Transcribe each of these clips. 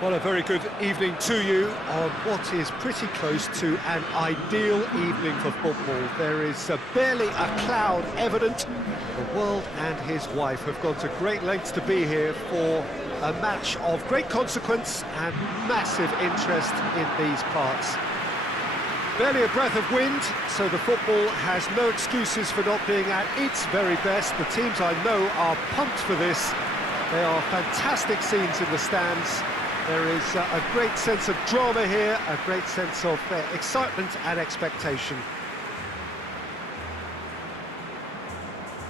Well, a very good evening to you on what is pretty close to an ideal evening for football. There is barely a cloud evident. The world and his wife have gone to great lengths to be here for a match of great consequence and massive interest in these parts. Barely a breath of wind, so the football has no excuses for not being at its very best. The teams I know are pumped for this. They are fantastic scenes in the stands. There is a great sense of drama here, a great sense of excitement and expectation.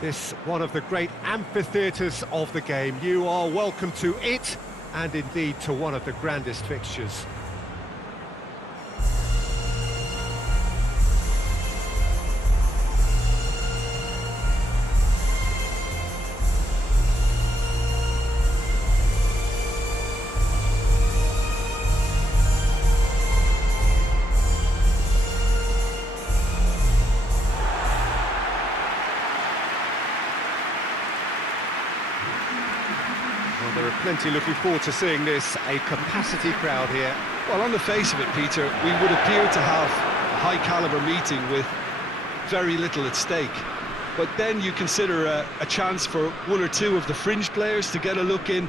This one of the great amphitheatres of the game. You are welcome to it, and indeed to one of the grandest fixtures. There are plenty looking forward to seeing this, a capacity crowd here. Well, on the face of it, Peter, we would appear to have a high-caliber meeting with very little at stake. But then you consider a chance for one or two of the fringe players to get a look in,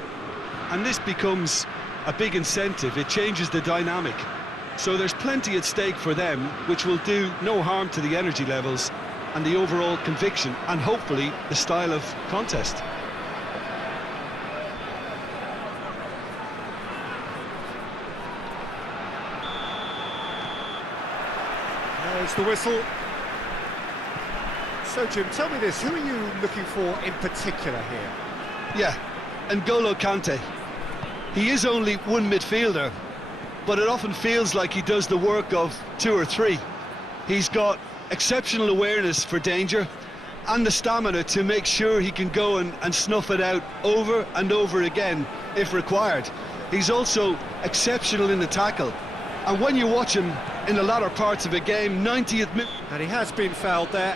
and this becomes a big incentive. It changes the dynamic. So there's plenty at stake for them, which will do no harm to the energy levels and the overall conviction, and hopefully the style of contest. There's the whistle. So, Jim, tell me this, who are you looking for in particular here? Yeah, N'Golo Kante. He is only one midfielder, but it often feels like he does the work of two or three. He's got exceptional awareness for danger and the stamina to make sure he can go and snuff it out over and over again if required. He's also exceptional in the tackle. And when you watch him in the latter parts of a game, 90th minute... And he has been fouled there.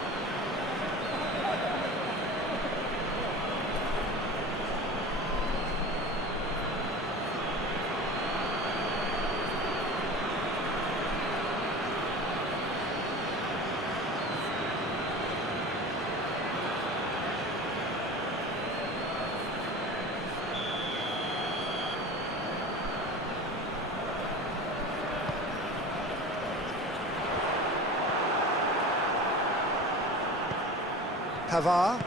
Pavard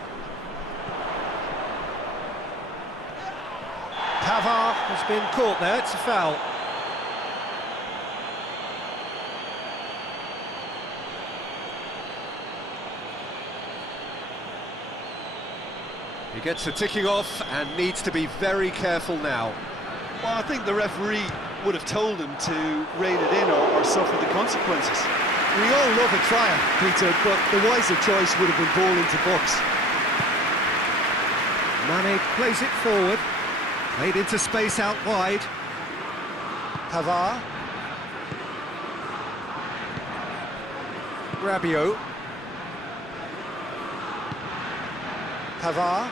has been caught there, it's a foul. He gets the ticking off and needs to be very careful now. Well, I think the referee would have told him to rein it in or suffer the consequences. We all love a triumph, Peter, but the wiser choice would have been ball into box. Mane plays it forward, played into space out wide. Pavard. Rabiot. Pavard.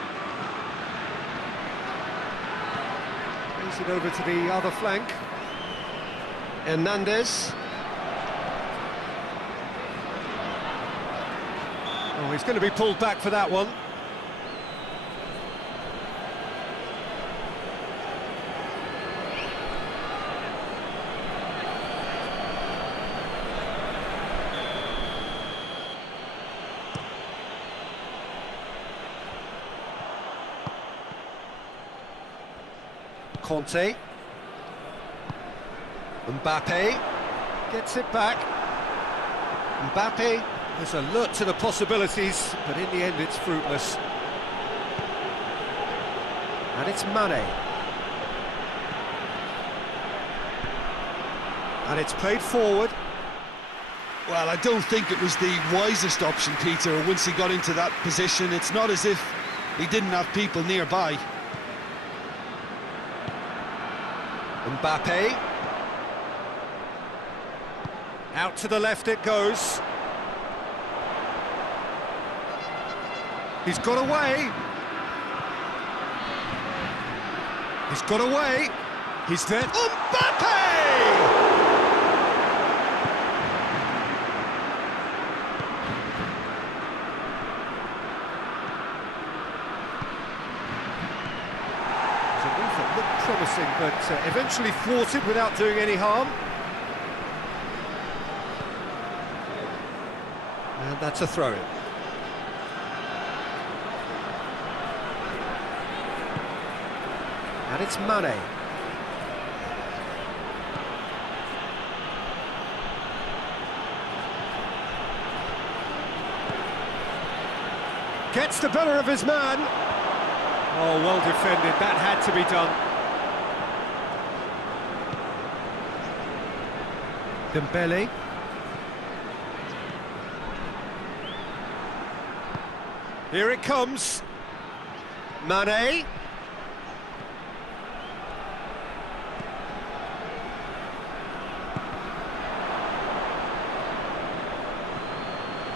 Plays it over to the other flank. Hernandez. Oh, he's going to be pulled back for that one. Conte. Mbappe gets it back. Mbappe is alert to the possibilities, but in the end it's fruitless. And it's Mane. And it's played forward. Well, I don't think it was the wisest option, Peter, once he got into that position. It's not as if he didn't have people nearby. Mbappe. Out to the left it goes. He's got away. He's got away. He's there. Mbappe! Looked promising, but eventually thwarted without doing any harm. And that's a throw-in. And it's Mane. Gets the better of his man. Oh, well defended. That had to be done. Dembele. Here it comes. Mane.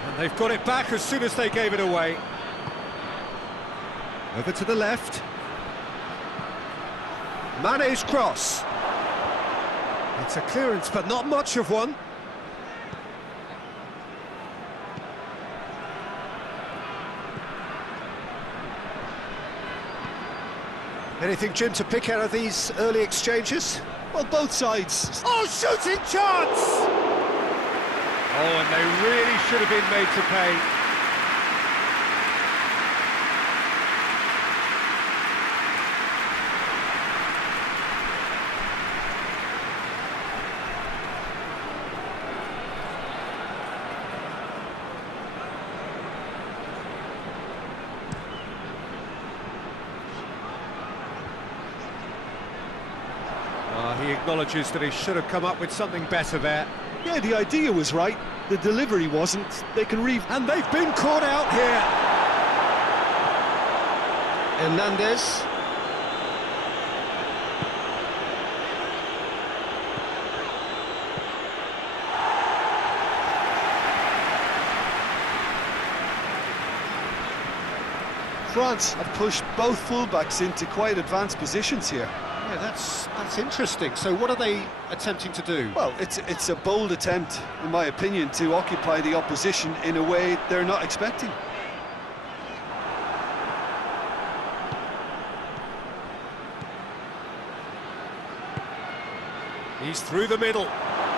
And they've got it back as soon as they gave it away. Over to the left. Mane's cross. It's a clearance, but not much of one. Anything, Jim, to pick out of these early exchanges? Well, both sides. Oh, shooting chance! Oh, and they really should have been made to pay. He acknowledges that he should have come up with something better there. Yeah, the idea was right, the delivery wasn't. They can And they've been caught out here. Hernandez. France have pushed both fullbacks into quite advanced positions here. Yeah, that's interesting. So what are they attempting to do? Well, it's a bold attempt, in my opinion, to occupy the opposition in a way they're not expecting. He's through the middle.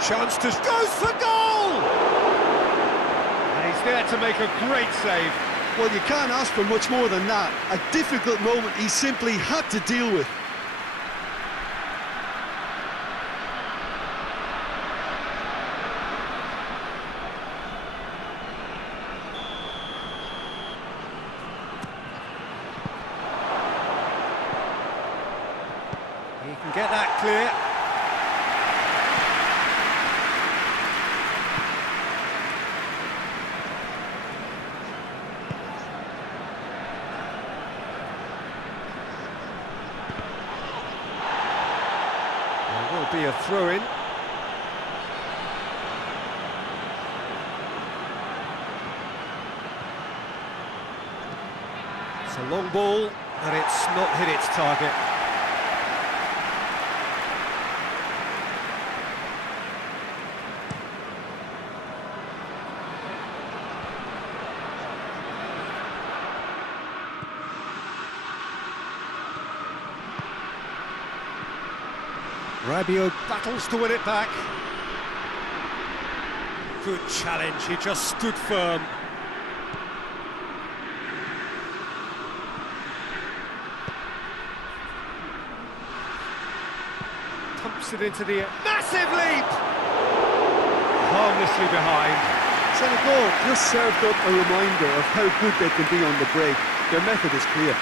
Chance to goes for goal! And he's there to make a great save. Well, you can't ask for much more than that. A difficult moment he simply had to deal with. He can get that clear. There will be a throw-in. It's a long ball, and it's not hit its target. Rabiot battles to win it back. Good challenge, he just stood firm. Pumps it into the air. Massive leap! Harmlessly behind. Senegal just served up a reminder of how good they can be on the break. Their method is clear.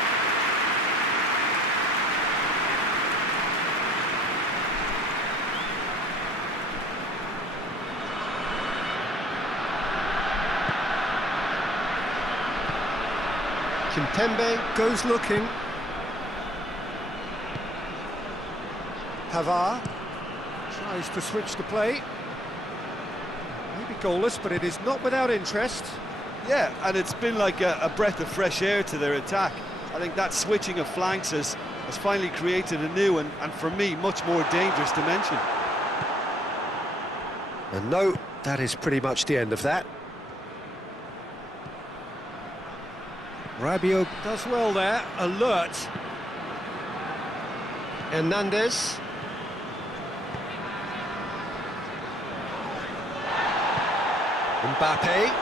Kimpembe goes looking. Pavard tries to switch the play. Maybe goalless, but it is not without interest. Yeah, and it's been like a breath of fresh air to their attack. I think that switching of flanks has has finally created a new and for me, much more dangerous dimension. And no, that is pretty much the end of that. Rabiot does well there, alert. Hernandez. Mbappe.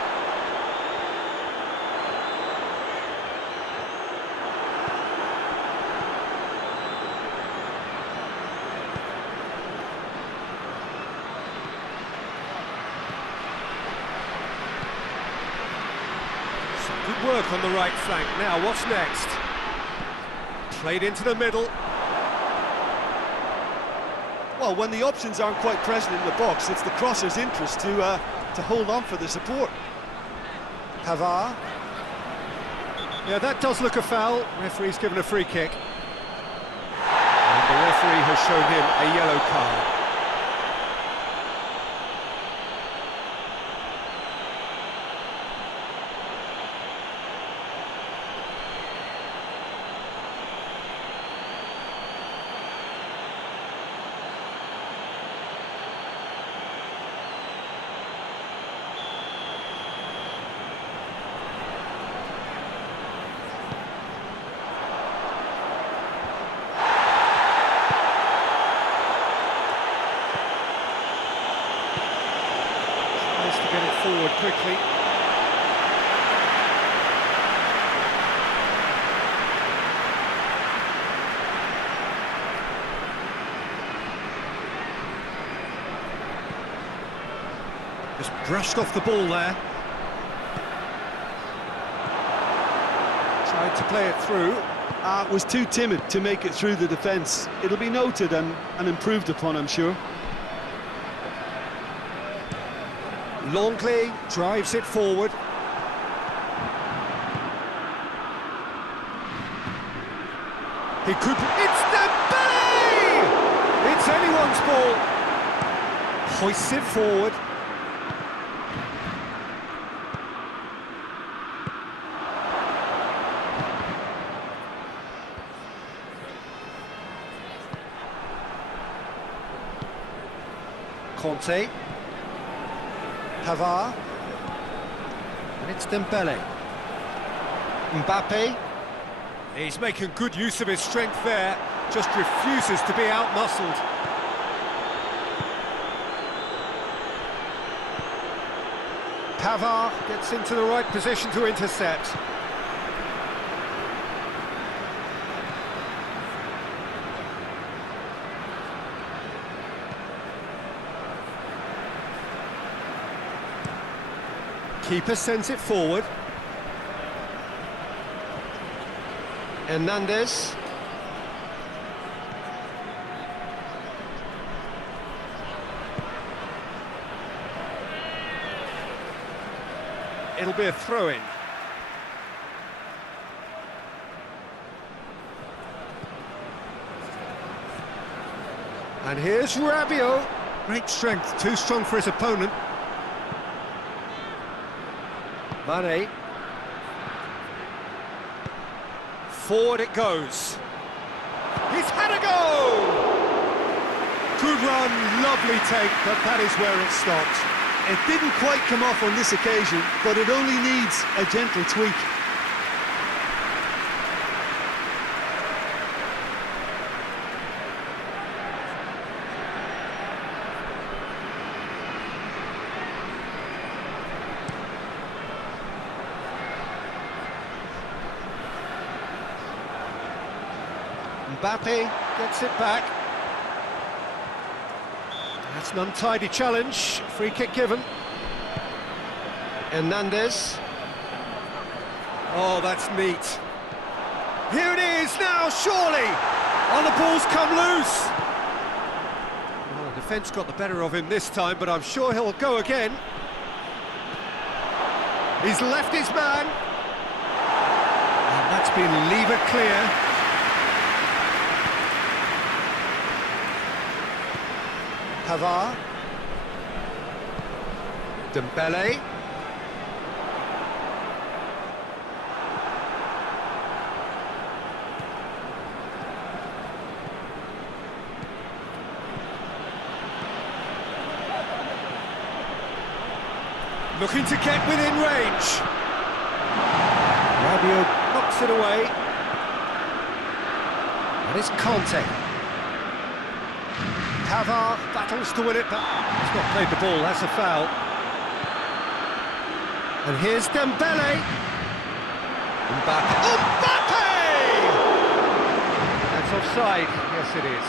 Some good work on the right flank. Now, what's next? Played into the middle. Well, when the options aren't quite present in the box, it's the crosser's interest to hold on for the support. Pavard. Yeah, that does look a foul. Referee's given a free kick. And the referee has shown him a yellow card. To get it forward quickly. Just brushed off the ball there. Tried to play it through. Was too timid to make it through the defence. It'll be noted and improved upon, I'm sure. Longley drives it forward. He could... It's Dembele! It's anyone's ball. Hoists it forward. Conte. Pavard, and it's Dembele. Mbappe, he's making good use of his strength there, just refuses to be outmuscled. Pavard gets into the right position to intercept. Keeper sends it forward. Hernandez. It'll be a throw-in. And here's Rabiot. Great strength, too strong for his opponent. Mane. Forward it goes. He's had a go! Good run, lovely take, but that is where it stopped. It didn't quite come off on this occasion, but it only needs a gentle tweak. Mbappe gets it back. That's an untidy challenge. Free kick given. Hernandez. Oh, that's neat. Here it is now, surely! Oh, the ball's come loose! Well, the defence got the better of him this time, but I'm sure he'll go again. He's left his man. And that's been lever clear. Pavard. Dembele. Looking to get within range. Rabiot knocks it away. And it's Conte. Pavard battles to win it, but he's not played the ball, that's a foul. And here's Dembele. Mbappe! That's offside, yes it is.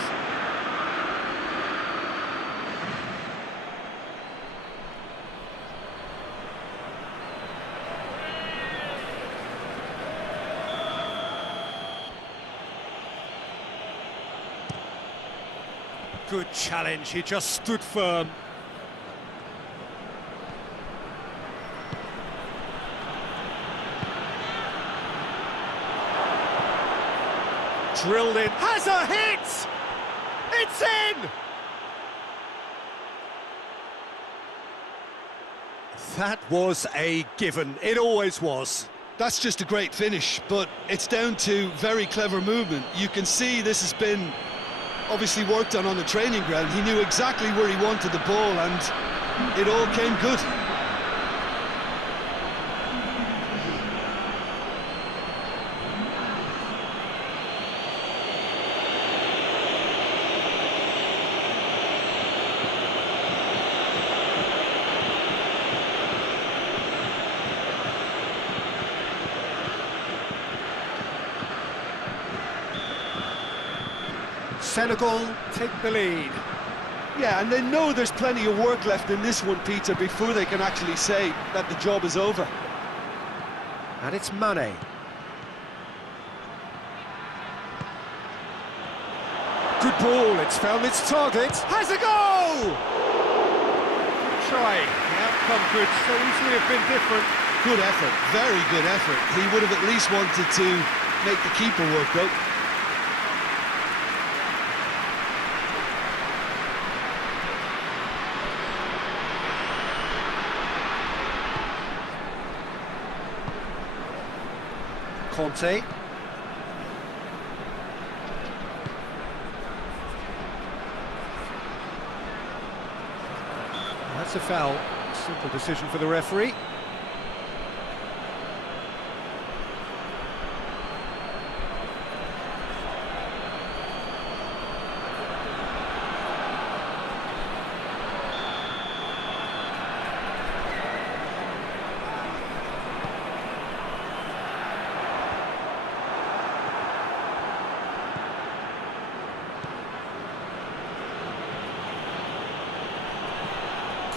Good challenge, he just stood firm. Drilled in, has a hit! It's in! That was a given, it always was. That's just a great finish, but it's down to very clever movement. You can see this has been obviously worked on the training ground. He knew exactly where he wanted the ball and it all came good. Senegal take the lead. Yeah, and they know there's plenty of work left in this one, Peter, before they can actually say that the job is over. And it's Mane. Good ball, it's found its target. Has a goal! Good try. The outcome could so easily have been different. Good effort, very good effort. He would have at least wanted to make the keeper work, though. Conte. That's a foul. Simple decision for the referee.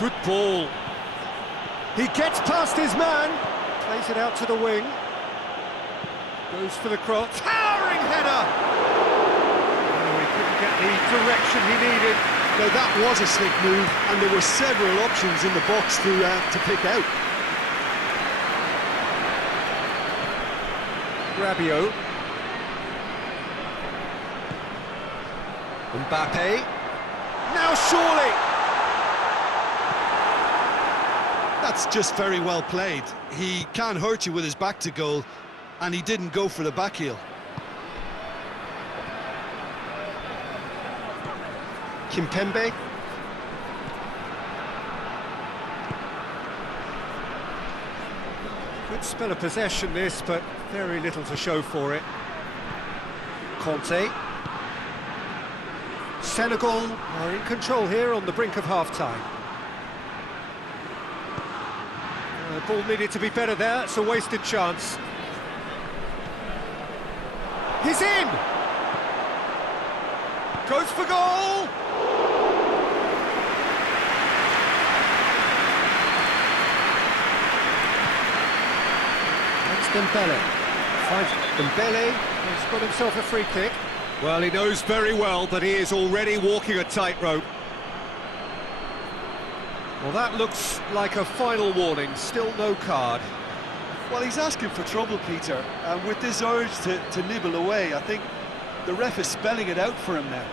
Good ball. He gets past his man. Plays it out to the wing. Goes for the cross. Towering header! Oh, he couldn't get the direction he needed. Now that was a slick move, and there were several options in the box to pick out. Rabiot. Mbappe. Now surely! That's just very well played. He can't hurt you with his back to goal, and he didn't go for the back heel. Kimpembe. Good spell of possession this, but very little to show for it. Conte. Senegal are in control here on the brink of half-time. The ball needed to be better there, it's a wasted chance. He's in! Goes for goal! That's Dembele. Finds Dembele, he's got himself a free kick. Well, he knows very well that he is already walking a tightrope. Well, that looks like a final warning, still no card. Well, he's asking for trouble, Peter, and with this urge to nibble away, I think the ref is spelling it out for him now.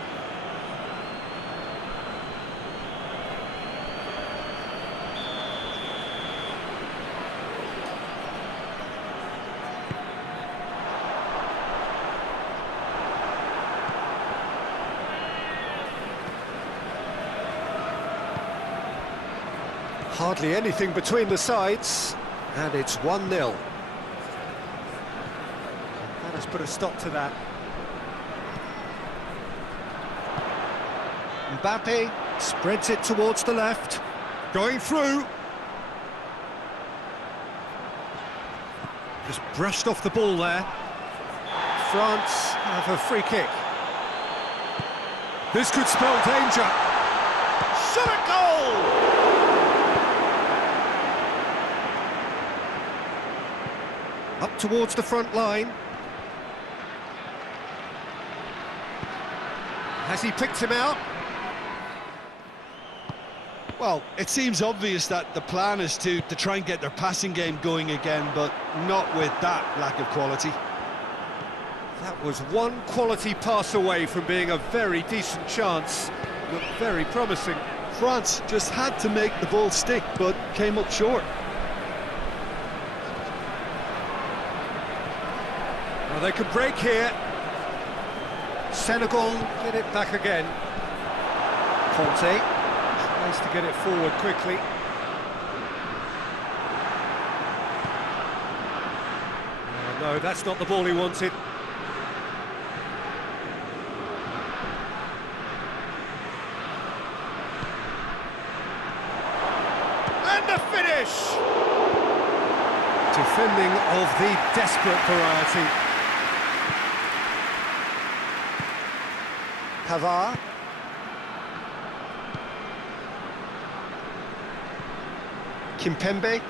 Hardly anything between the sides, and it's 1-0. That has put a stop to that. Mbappe spreads it towards the left, going through. Just brushed off the ball there. France have a free kick. This could spell danger. Shot at goal! Up towards the front line. Has he picked him out? Well, it seems obvious that the plan is to try and get their passing game going again, but not with that lack of quality. That was one quality pass away from being a very decent chance. Looked very promising. France just had to make the ball stick, but came up short. Well, they could break here. Senegal get it back again. Conte tries to get it forward quickly. Oh, no, that's not the ball he wanted. And the finish! Defending of the desperate variety. Pavard. Kimpembe.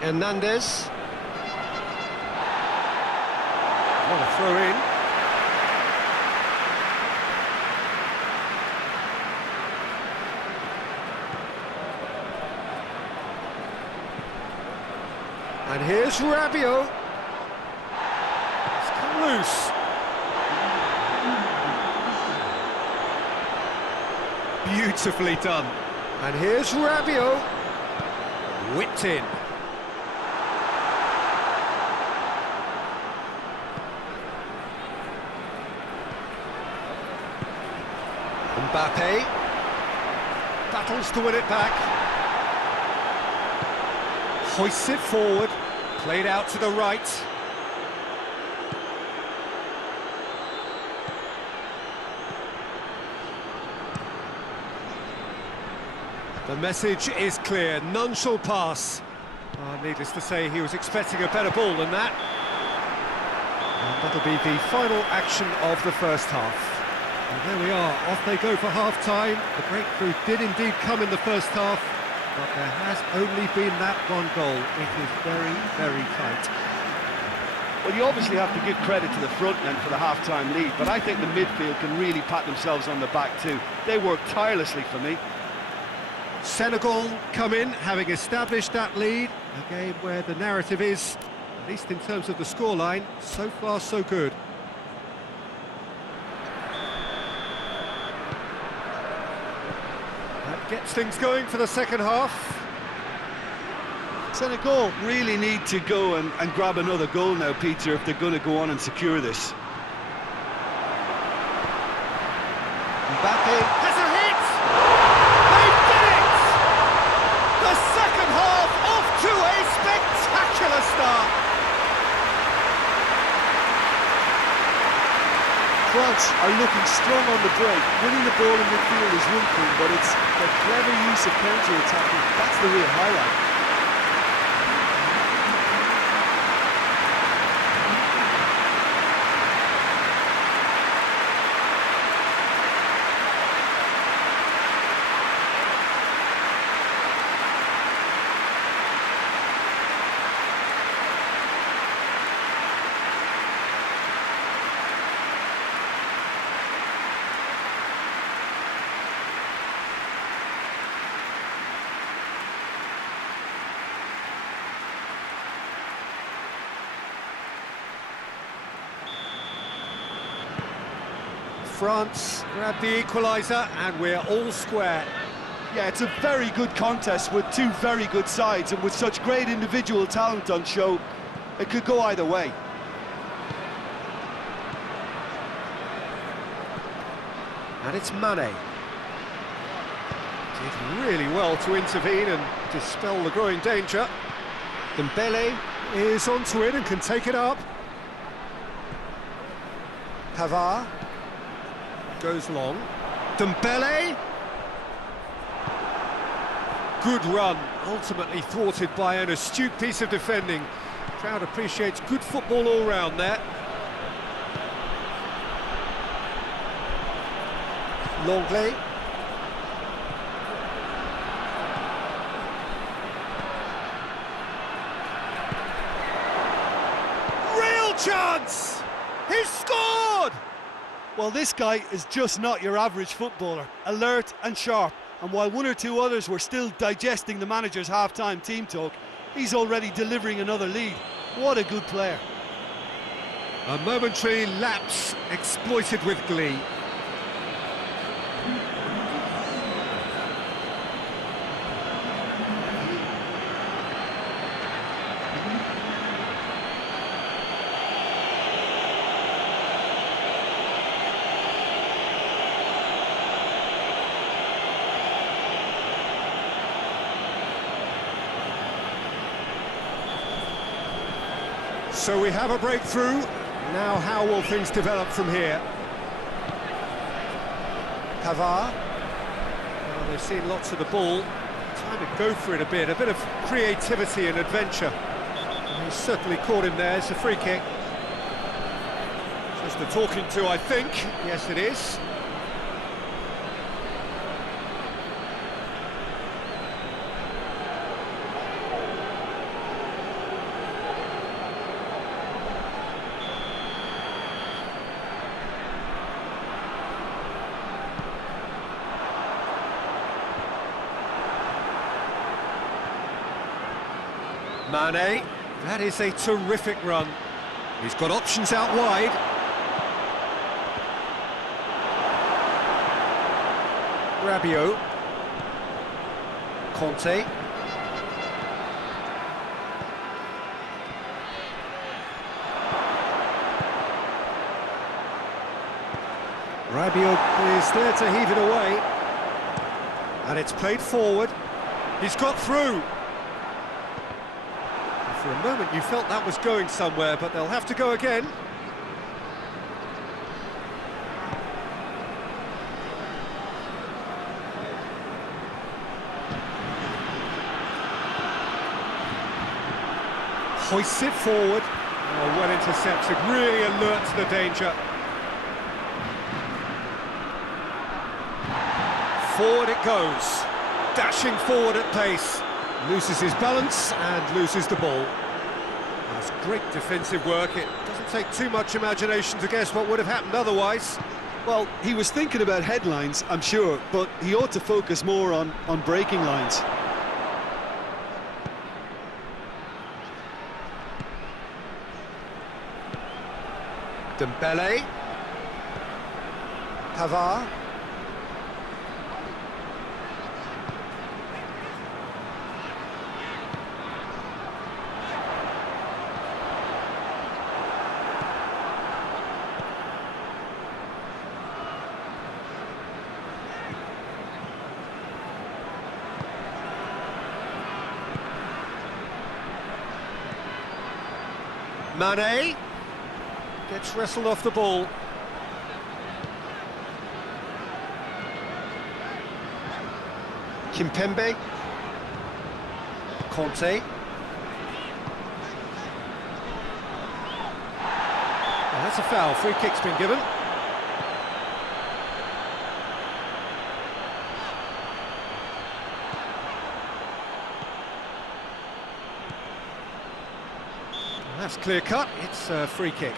Hernandez. What a throw in. And here's Rabiot. It's come loose. Beautifully done. And here's Rabiot. Whipped in. Mbappe. Battles to win it back. Hoists it forward. Played out to the right. The message is clear, none shall pass. Needless to say, he was expecting a better ball than that. And that'll be the final action of the first half. And there we are, off they go for half-time. The breakthrough did indeed come in the first half, but there has only been that one goal. It is very, very tight. Well, you obviously have to give credit to the front men for the half-time lead, but I think the midfield can really pat themselves on the back too. They worked tirelessly for me. Senegal come in, having established that lead. A game where the narrative is, at least in terms of the scoreline, so far so good. That gets things going for the second half. Senegal really need to go and grab another goal now, Peter, if they're going to go on and secure this. Mbappe has a hit! They did it! The second half off to a spectacular start. France are looking strong on the break. Winning the ball in midfield is one thing, but it's the clever use of counter-attacking. That's the real highlight. France grab the equaliser and we're all square. Yeah, it's a very good contest with two very good sides, and with such great individual talent on show, it could go either way. And it's Mane. Did really well to intervene and dispel the growing danger. Dembele is onto it and can take it up. Pavard goes long. Dembele. Good run, ultimately thwarted by an astute piece of defending. Crowd appreciates good football all round there. Longley. Real chance! He's scored! Well, this guy is just not your average footballer. Alert and sharp. And while one or two others were still digesting the manager's half-time team talk, he's already delivering another lead. What a good player. A momentary lapse exploited with glee. So we have a breakthrough. Now how will things develop from here? Pavard. Well, they've seen lots of the ball. Time to go for it a bit of creativity and adventure. And he's certainly caught him there. It's a free kick. Just a talking to, I think. Yes, it is. Mane, that is a terrific run. He's got options out wide. Rabiot. Conte. Rabiot is there to heave it away. And it's played forward. He's got through. For a moment you felt that was going somewhere, but they'll have to go again. Hoists it forward. Oh, well intercepted, really alert to the danger. Forward it goes, dashing forward at pace. Loses his balance and loses the ball. That's great defensive work. It doesn't take too much imagination to guess what would have happened otherwise. Well, he was thinking about headlines, I'm sure, but he ought to focus more on breaking lines. Dembele. Pavard. Mane gets wrestled off the ball. Kimpembe. Conte. Well, that's a foul. Free kick's been given. That's clear cut, it's a free kick.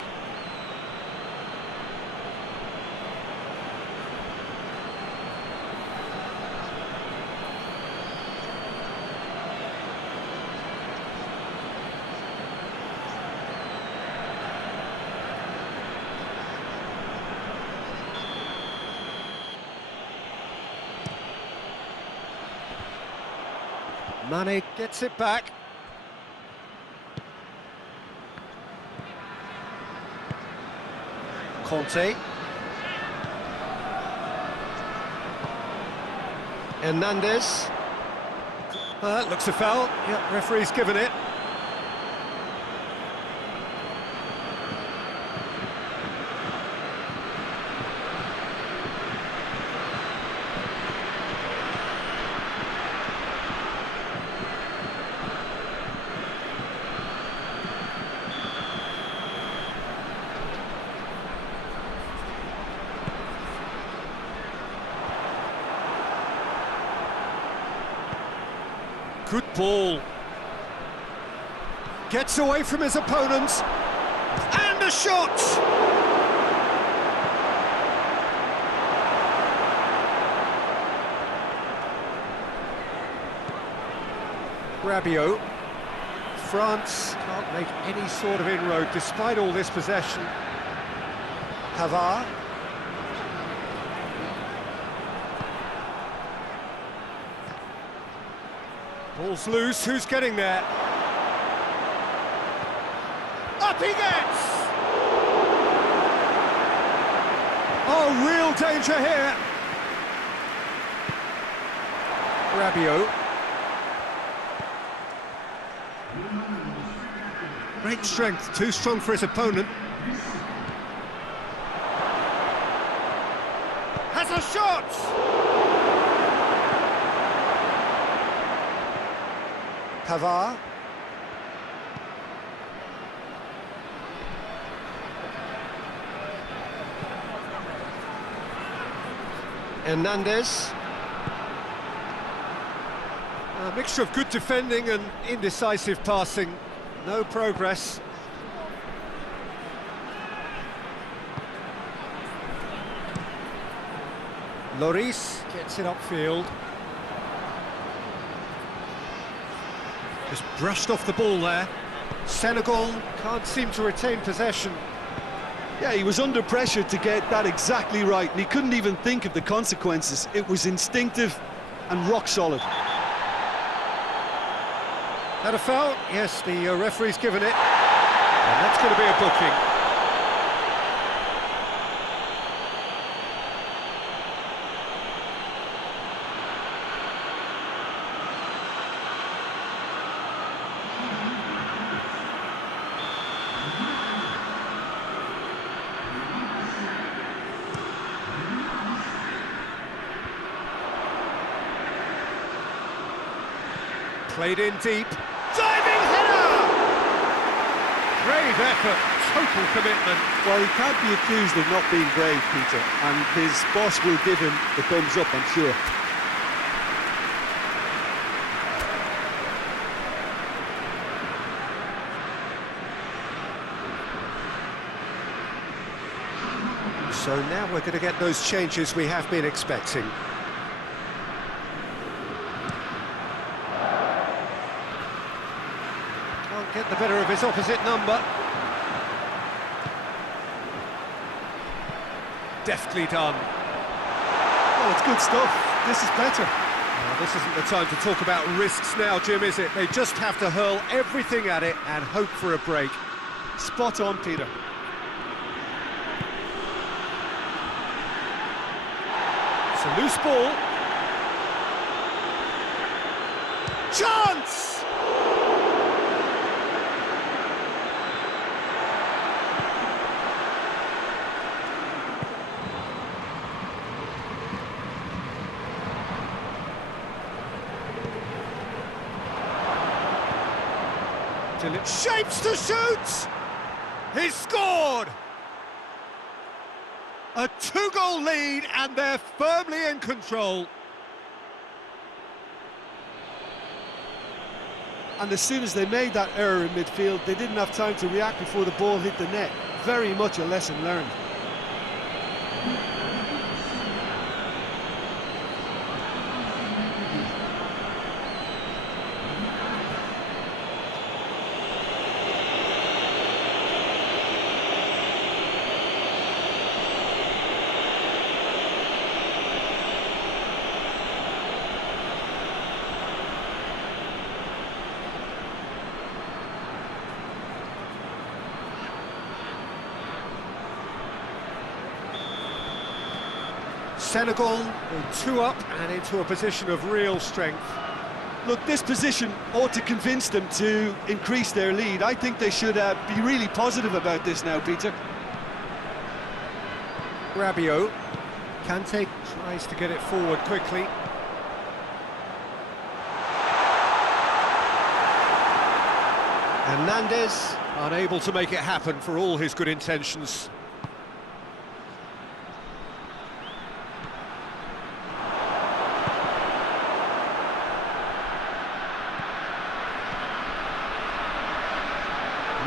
Mane gets it back. Conte. Hernandez. Looks a foul. Yep, referee's given it. Good ball. Gets away from his opponents. And a shot! Rabiot. France can't make any sort of inroad despite all this possession. Pavard. Ball's loose, who's getting there? Up he gets! Oh, real danger here! Rabiot. Great strength, too strong for his opponent. Has a shot! Pavard. Hernandez. A mixture of good defending and indecisive passing. No progress. Lloris gets it upfield. Just brushed off the ball there. Senegal can't seem to retain possession. Yeah, he was under pressure to get that exactly right, and he couldn't even think of the consequences. It was instinctive and rock solid. That a foul? Yes, the referee's given it. And that's going to be a booking. Played in deep. Diving header! Brave effort, total commitment. Well, he can't be accused of not being brave, Peter, and his boss will give him the thumbs up, I'm sure. So now we're going to get those changes we have been expecting. Get the better of his opposite number. Deftly done. Oh, it's good stuff. This is better. Well, this isn't the time to talk about risks now, Jim, is it? They just have to hurl everything at it and hope for a break. Spot on, Peter. It's a loose ball. Chance! Shapes to shoot! He's scored! A 2-goal lead and they're firmly in control. And as soon as they made that error in midfield, they didn't have time to react before the ball hit the net. Very much a lesson learned. Senegal will 2 up and into a position of real strength. Look, this position ought to convince them to increase their lead. I think they should be really positive about this now, Peter. Rabiot. Kante tries to get it forward quickly. Hernandez unable to make it happen for all his good intentions.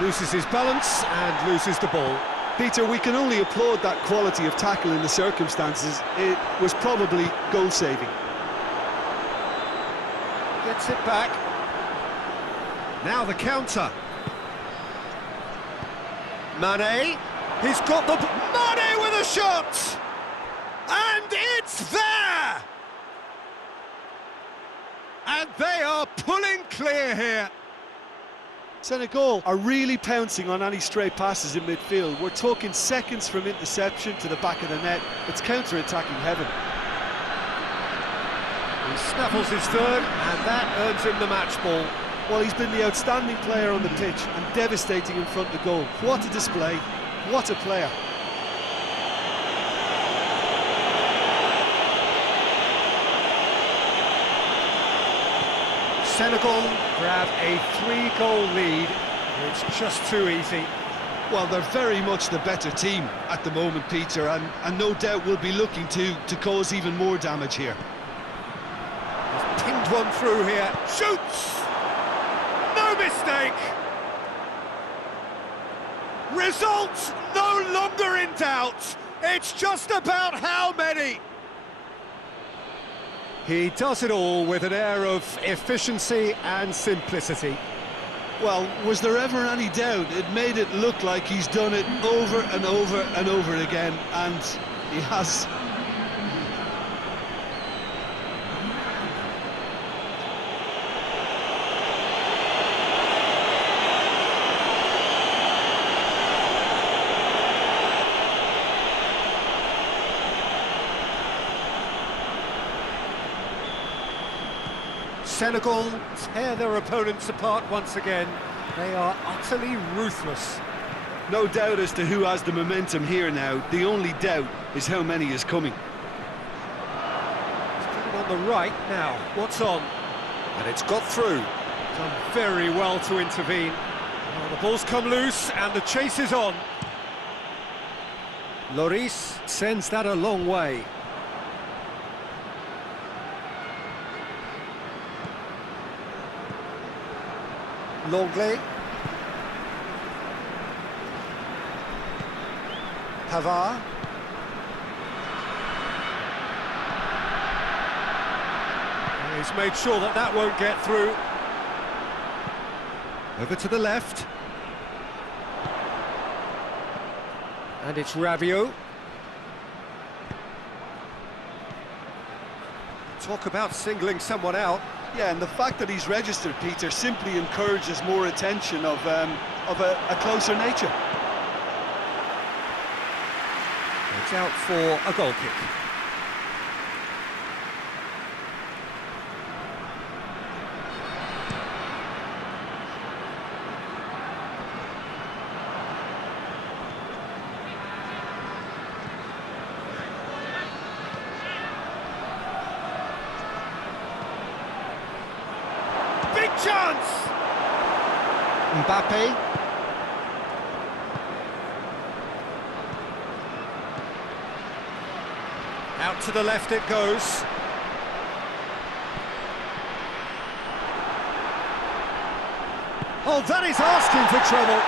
Loses his balance and loses the ball. Peter, we can only applaud that quality of tackle in the circumstances. It was probably goal-saving. Gets it back. Now the counter. Mane. He's got the... Mane with a shot! And it's there! And they are pulling clear here. Senegal are really pouncing on any stray passes in midfield. We're talking seconds from interception to the back of the net. It's counter-attacking heaven. He snaffles his third, and that earns him the match ball. Well, he's been the outstanding player on the pitch and devastating in front of the goal. What a display, what a player. Senegal grab a 3-goal lead. It's just too easy. Well, they're very much the better team at the moment, Peter, and no doubt will be looking to cause even more damage here. He's pinged one through here. Shoots! No mistake! Results no longer in doubt. It's just about how many. He does it all with an air of efficiency and simplicity. Well, was there ever any doubt? It made it look like he's done it over and over and over again, and he has. Senegal tear their opponents apart once again. They are utterly ruthless. No doubt as to who has the momentum here now. The only doubt is how many is coming. It's coming on the right now. What's on? And it's got through. Done very well to intervene. Well, the ball's come loose and the chase is on. Lloris sends that a long way. Longley. Pavard. He's made sure that that won't get through. Over to the left. And it's Rabiot. Talk about singling someone out. Yeah, and the fact that he's registered, Peter, simply encourages more attention of a closer nature. It's out for a goal kick. Big chance! Mbappe. Out to the left it goes. Oh, that is asking for trouble.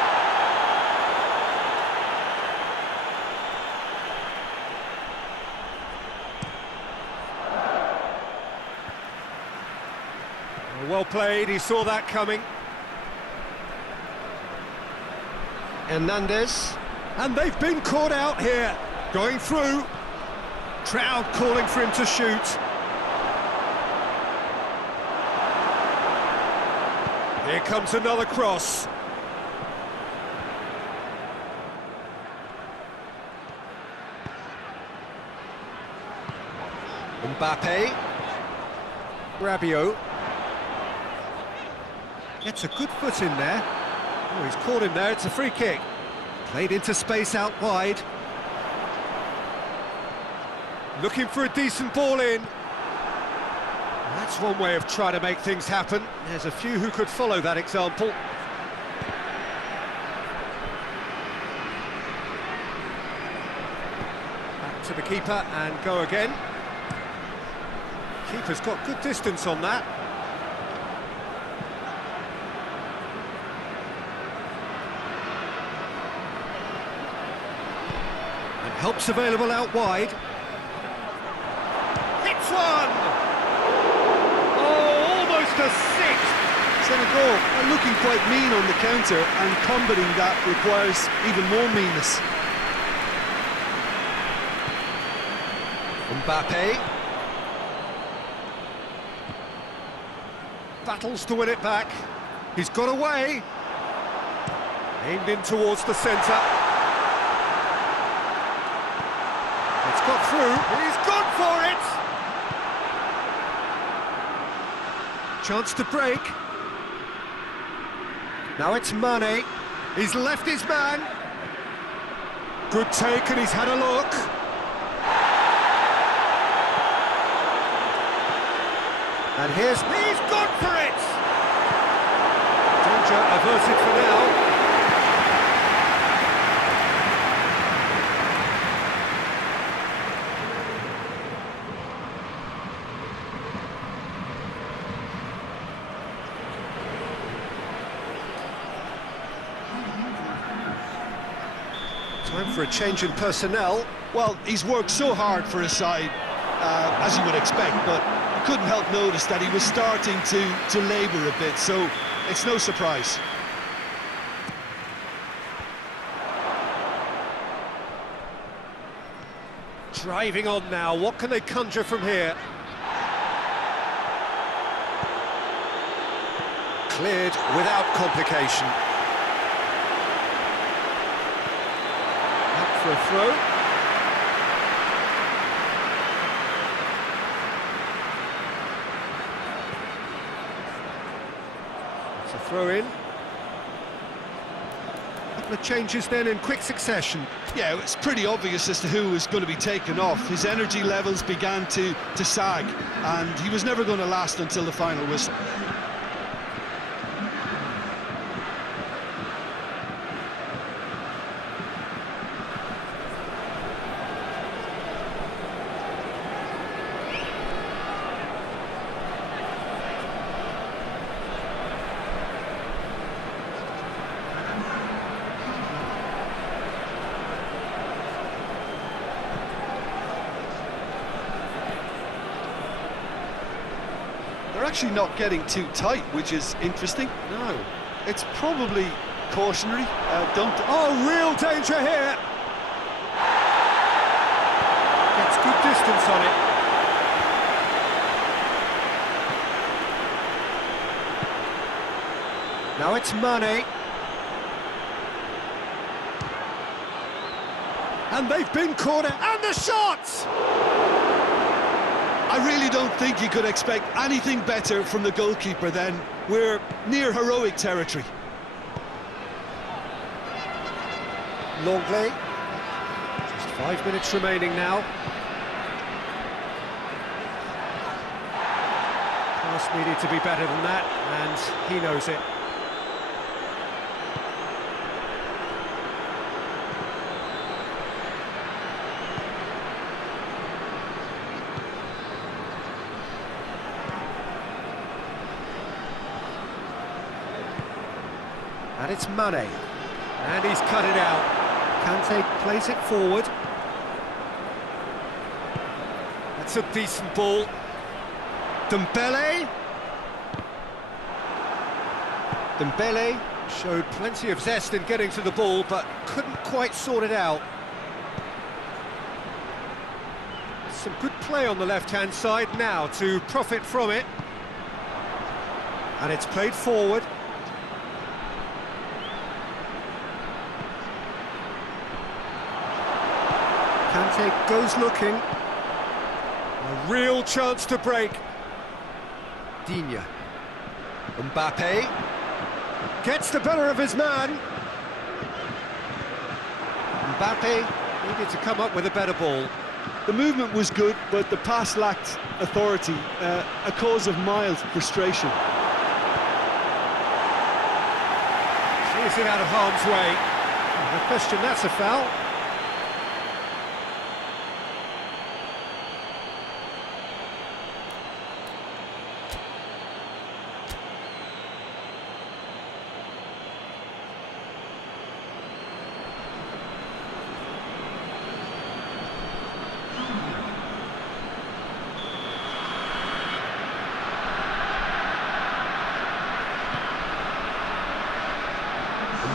Well played, he saw that coming. Hernandez. And they've been caught out here. Going through. Crowd calling for him to shoot. Here comes another cross. Mbappe. Rabiot. Gets a good foot in there. Oh, he's caught him there, it's a free kick. Played into space out wide. Looking for a decent ball in. That's one way of trying to make things happen. There's a few who could follow that example. Back to the keeper and go again. Keeper's got good distance on that. And help's available out wide. Hits one! Oh, almost a sixth! Senegal are looking quite mean on the counter, and combating that requires even more meanness. Mbappe. Battles to win it back. He's got away. Aimed in towards the centre. It's got through. He's gone for it! Chance to break. Now it's Mane. He's left his man. Good take, and he's had a look. And he's gone for it! Danger averted for now. Time for a change in personnel. Well, he's worked so hard for his side, as you would expect, but couldn't help notice that he was starting to labour a bit, so it's no surprise. Driving on now, what can they conjure from here? Cleared without complication. Up for a throw. Throw in. A couple of changes then in quick succession. Yeah, it's pretty obvious as to who was going to be taken off. His energy levels began to sag, and he was never going to last until the final whistle. They're actually not getting too tight, which is interesting. No. It's probably cautionary. Oh, real danger here! Gets good distance on it. Now it's Mane. And they've been cornered, and the shots! I really don't think you could expect anything better from the goalkeeper then. We're near heroic territory. Longley. Just 5 minutes remaining now. Pass needed to be better than that, and he knows it. And it's Mane, and he's cut it out. Kante plays it forward. That's a decent ball. Dembele. Dembele showed plenty of zest in getting to the ball, but couldn't quite sort it out. Some good play on the left-hand side now to profit from it. And it's played forward. Kante goes looking. A real chance to break. Digne. Mbappe. Gets the better of his man. Mbappe needed to come up with a better ball. The movement was good, but the pass lacked authority, a cause of mild frustration. She's it out of harm's way. No question, that's a foul.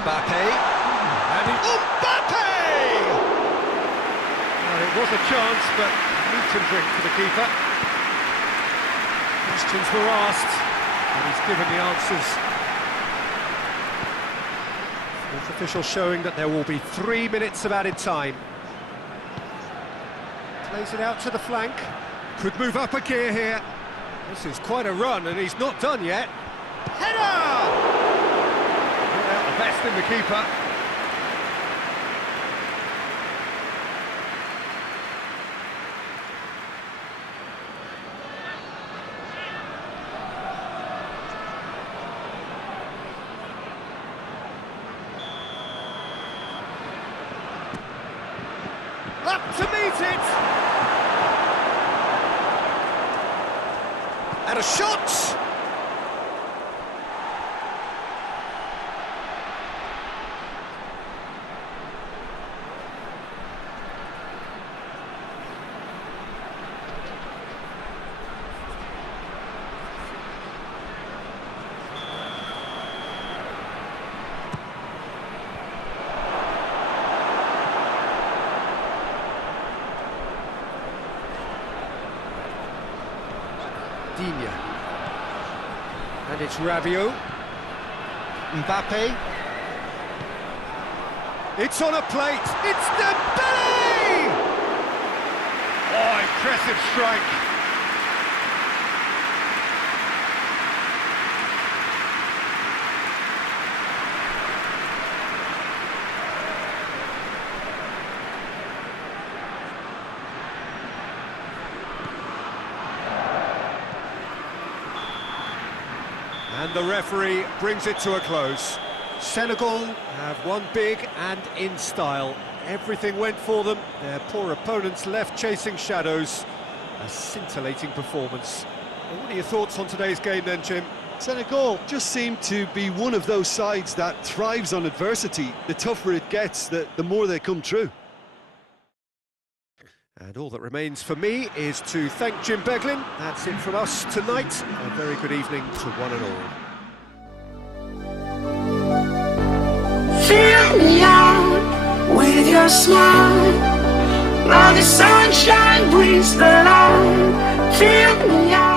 Mbappe, and Mbappe! Well, it was a chance, but meat and drink for the keeper. Questions were asked, and he's given the answers. Fourth official showing that there will be 3 minutes of added time. Plays it out to the flank. Could move up a gear here. This is quite a run, and he's not done yet. Header! Best in the keeper. Up to meet it! And a shot! Digne. And it's Rabiot. Mbappe. It's on a plate. It's Dembele! Oh, impressive strike. And the referee brings it to a close. Senegal have won big and in style. Everything went for them. Their poor opponents left chasing shadows. A scintillating performance. Well, what are your thoughts on today's game then, Jim? Senegal just seem to be one of those sides that thrives on adversity. The tougher it gets, the more they come through. And all that remains for me is to thank Jim Beglin. That's it from us tonight. A very good evening to one and all. Fill me out with your smile. Now the sunshine brings the light. Fill me out.